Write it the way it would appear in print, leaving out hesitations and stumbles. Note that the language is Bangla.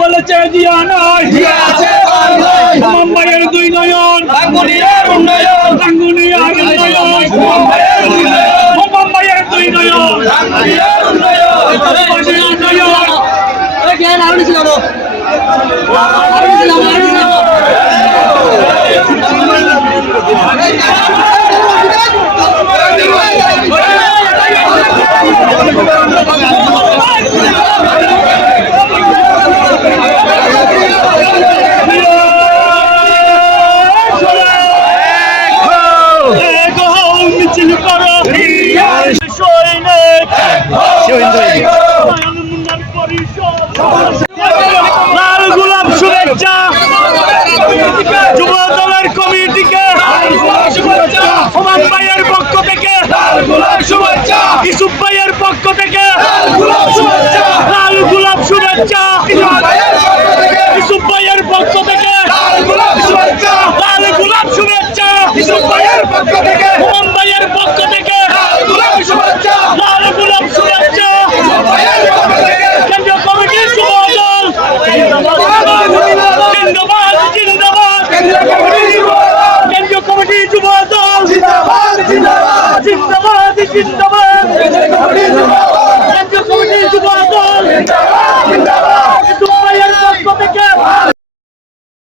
বলেছে দিয়া নয় মুম্বাইয়ের দুই নয়ন রাঙ্গুনিয়ার উন্নয়ন রাঙ্গুনিয়ার উন্নয়ন মুম্বাইয়ের দুই নয়ন রাঙ্গুনিয়ার লাল গোলাপ শুভেচ্ছা যুব দলের কমিটিকে ওমান ভাইয়ের পক্ষ থেকে ইসুফ ভাইয়ের পক্ষ থেকে লাল গোলাপ শুভেচ্ছা ইসুফ ভাইয়ের পক্ষ থেকে লাল গোলাপ শুভেচ্ছা ইসুফ ভাইয়ের পক্ষ থেকে ওমান ভাইয়ের পক্ষ থেকে লাল গোলাপ শুভেচ্ছা কেন্দ্রীয় কমিটির যুব দল জিন্দাবাদ জিন্দাবাদ কেন্দ্রীয় কমিটির যুব দল জিন্দাবাদ জিন্দাবাদ কেন্দ্রীয় কমিটির যুব দল